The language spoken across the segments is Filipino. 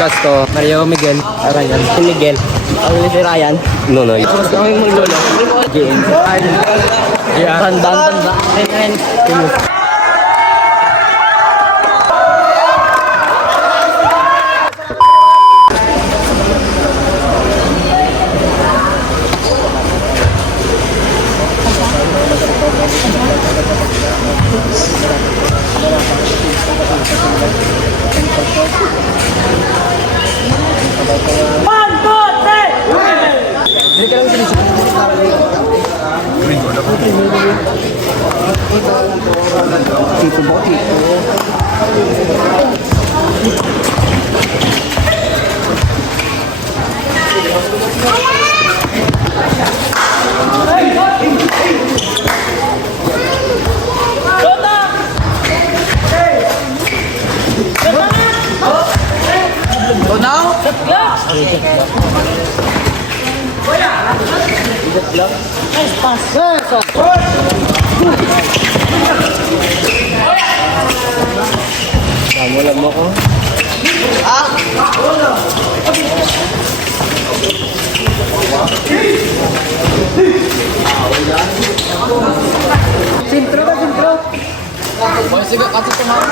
podcast ko, Mario Miguel, Ryan, si Miguel. Ang si Ryan. No. Mas kami mong lolo. JN. Yeah. Tanda. Ayan. Wala mo ko. Sintro. Sige, kasi tumama.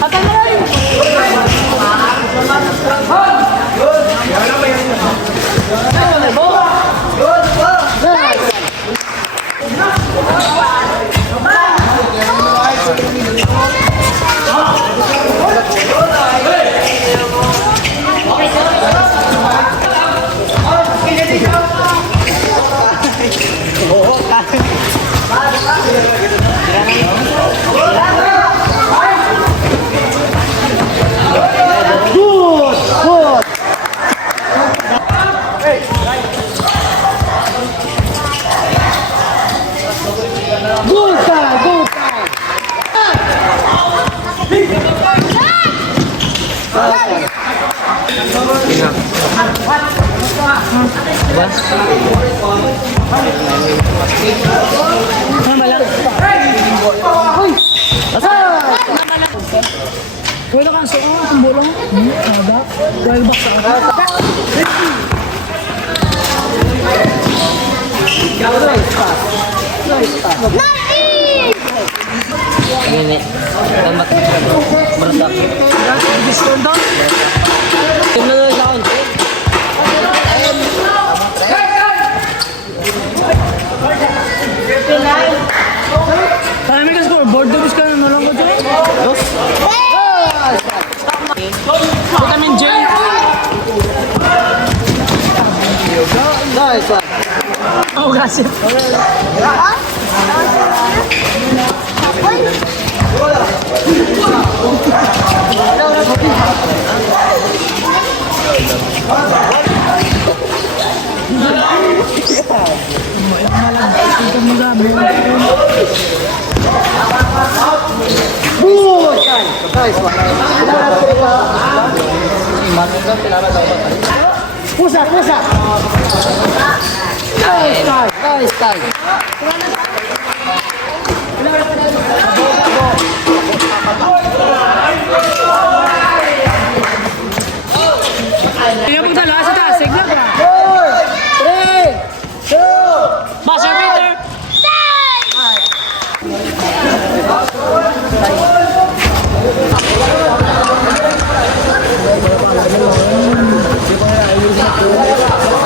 Patay na rin. Wala kang suong ang bulong. Ada. 12 bucks ang Ini. Tamat. Berdak. discount daw. Tingnan sa akin. Kami ka scoreboard daw ka na lang ko dyan. Vitamin J. Nice one. Oh, gasip. Pusa. Nice. Kaya magdala sa taas, signal ba? 4, 3, 2, Buzzer beater.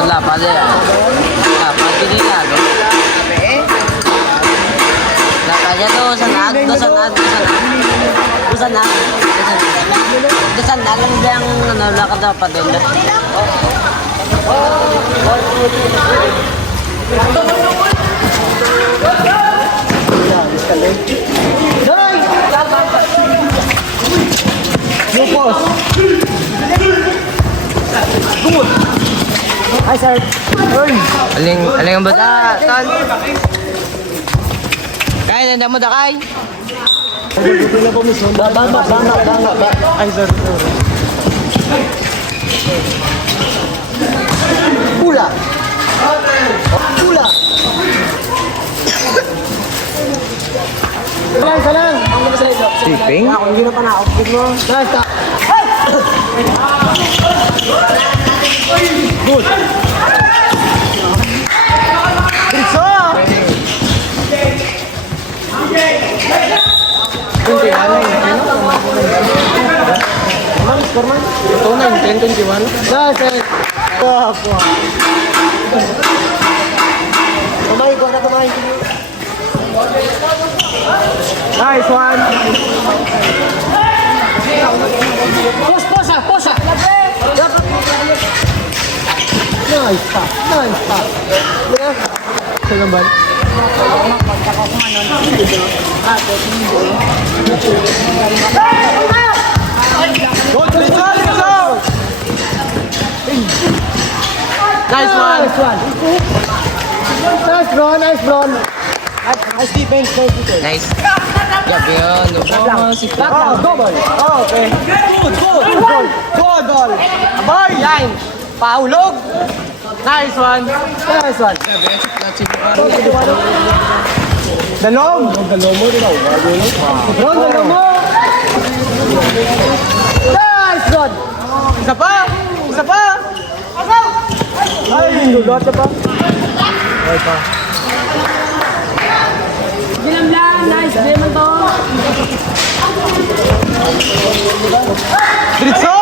wala pa din. Nakaya doon lang diyang lakad na pa doon. Hi, sir. Aling ang bata, Ton? Kaya, nanda mo da, Kay? Banga. Ay, sir. Pula! Salang. Shipping? Hindi na pa na-outfit mo. Basta! Good. Diretso! Score man? Ito na, 10-21. Kumain ko na, kumain. Nice one! Posa! Nice pass! Nice pass! Sa lamban? Nice one! Nice bro! Nice bro! Nice defense! Nice. Grabe yun. Oh, double! Oh, okay. Good! Good ball! Aboy! Line! Paulog! Nice one! Nice one! Dalom! Dalom mo rin ako. Ron, dalom mo! Nice one! Isa pa! Isa pa! Ay, nindulot na pa. Ay pa. Ginamlang! Nice game to! Diretso!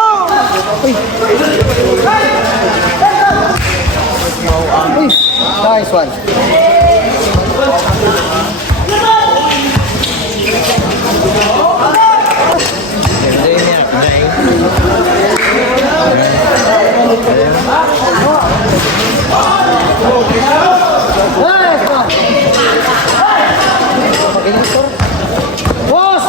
Nice one. Nice one. Boss!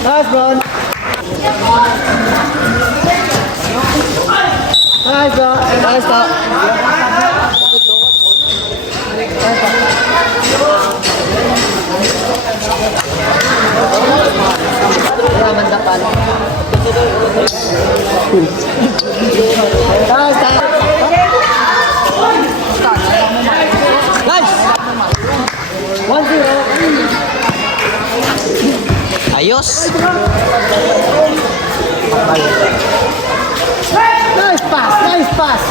Nice bro. Nice bro. Nice bro. Nice. 1-0. Ayos. Nice pass, nice pass.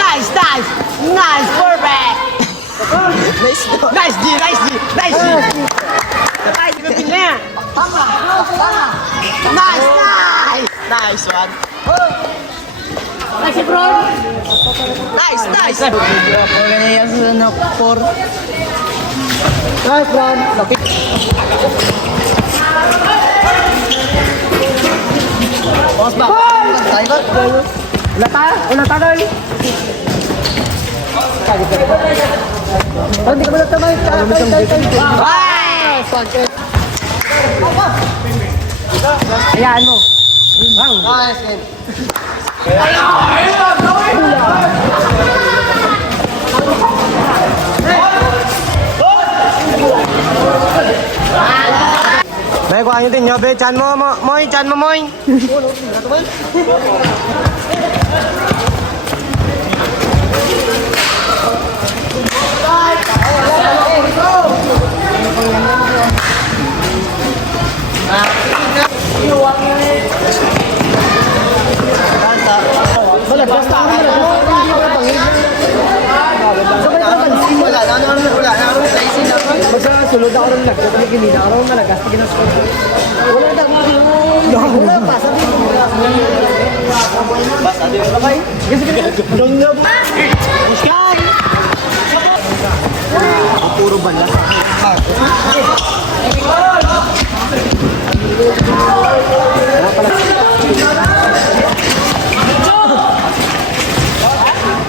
Nice, nice. Nice, perfect. Nice. Nice, G. Nice, G. Nice, G. Nice, good niya. Nice, nice. Nice one. Nice bro! Nice, nice. Nice bro. Boss ba? Wala tagal. Oh, hindi ka malata may Ayan mo. Nice game. May kuha nyo din nyo, be. Chan mo, moy. Chan mo, moy. Sulod ako rin nagkat, may kinita ako rin nalagas, piginas ko. Wala na, wala pa, sabi ko. Basta, di ba ba? Kasi dong na ba? Muskan! Puro bala.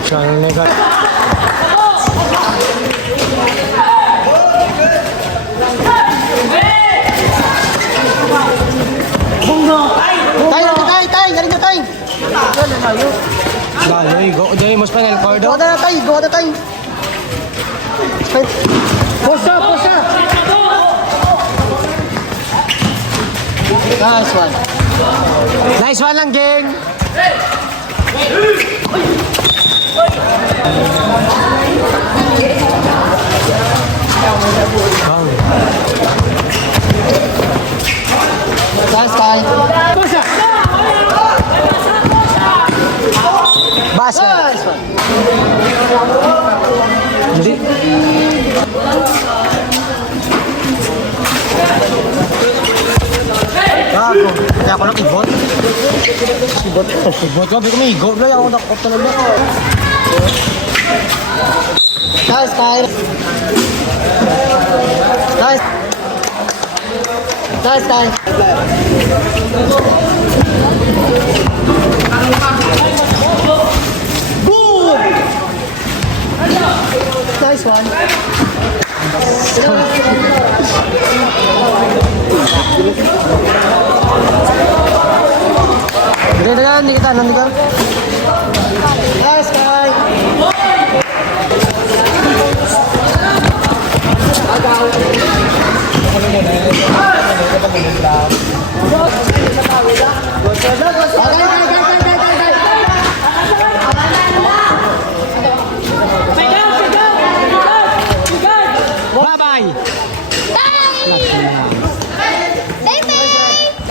Saan nega? Tay, galing na tay. Galoy, go mas panel card. Go na tay. Posa. Nice one lang, geng. Nice, Kyle. Basket. Hindi. Gago. Kaya ako nakibot. Ibot. Ibot ko. Biko may go. Wala ako nakakot talaga ko. Nice, Kyle. Nice. Nice, Kyle. Boom! Nice one. Hindi kita, nanti ka. Nice, Kyle. Bye-bye.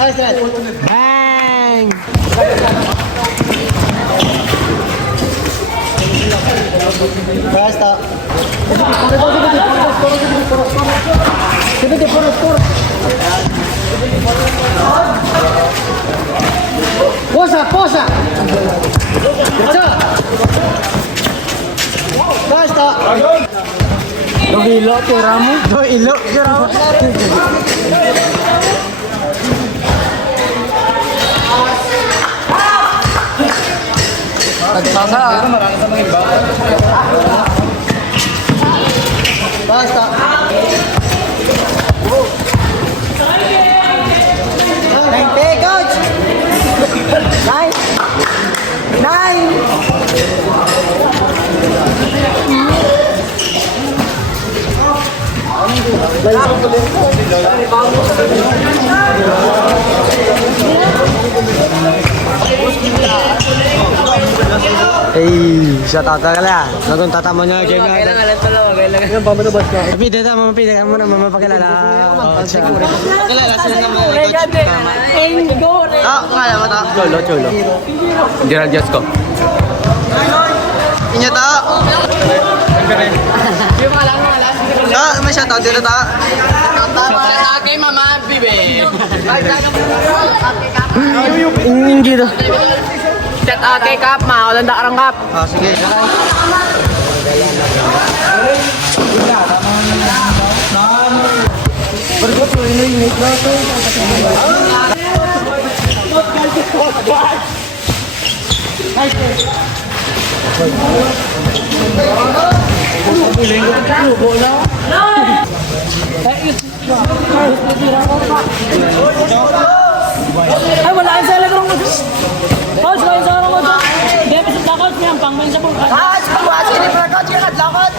Nice, bang. Basta. Posa. Basta. Dohilo, tira mo. Dohilo, tira mo. Basta. Hey, coach. Nine. Siya tatagala. Nagong tatamonya game na. Kailangan pala, kailangan. Yung pamatubas ka. Pide ta, mamapide ka muna, mamapakilala. Pakilala sila ng mga coach. Ngala mo ta. Cholo. Gerald Jasco. Inyo ta. Ta, may shoutout dito ta. Kay Mama Bibe. Hindi to. Chat kay Kap, wala na karang Kap. Ah, sige. Ay, wala ang sala ko. Coach, wala ang sala ko. Hindi, pisip na coach. May ampang, may isa pong kanya. Sini para kau jangan lakot.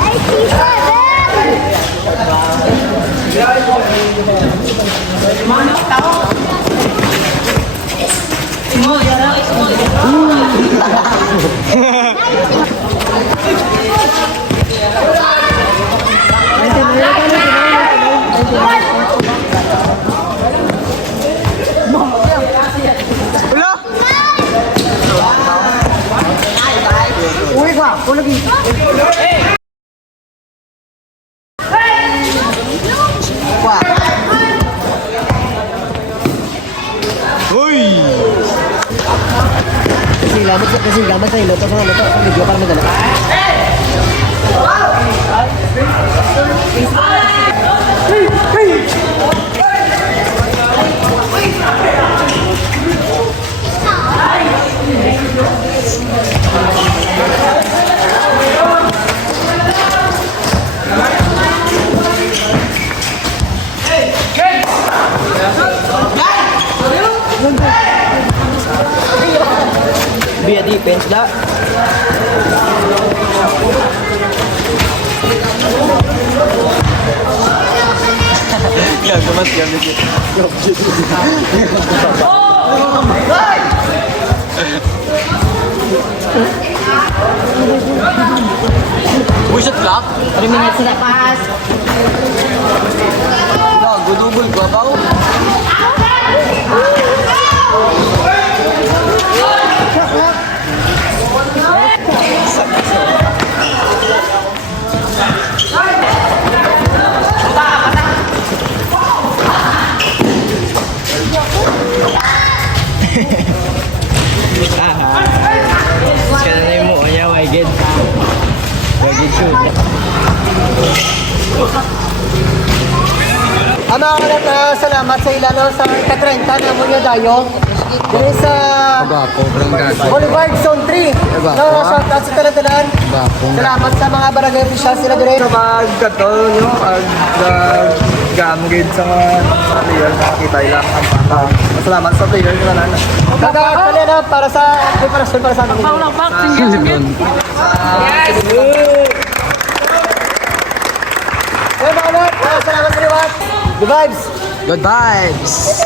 Ay, 65. Uy, ka, lagi. Uy! Kasi gamat sa ilo, tapos ano to, video para madala. Philippines da. Ya, gamas gamit yun. Uy, shot clock? 3 minutes na pass. Gudubol, babaw. Sekarang mo, ya, wagid. Wagid shoot. Mga kalat, salamat sa ilalo sa ika-30 na mo niya dayo. Dahil sa Boulevard Zone 3. Shout out sa talan-talan. Salamat sa mga barangay official sila dire. Sa magkatol nyo, gamgid sa mga player, nakakita ilang ang pata. Salamat sa player na nanan. Kagakali na para sa preparasyon para sa amin. Paulang back, single. Mga kalat, salamat sa liwat. The vibes. Good vibes!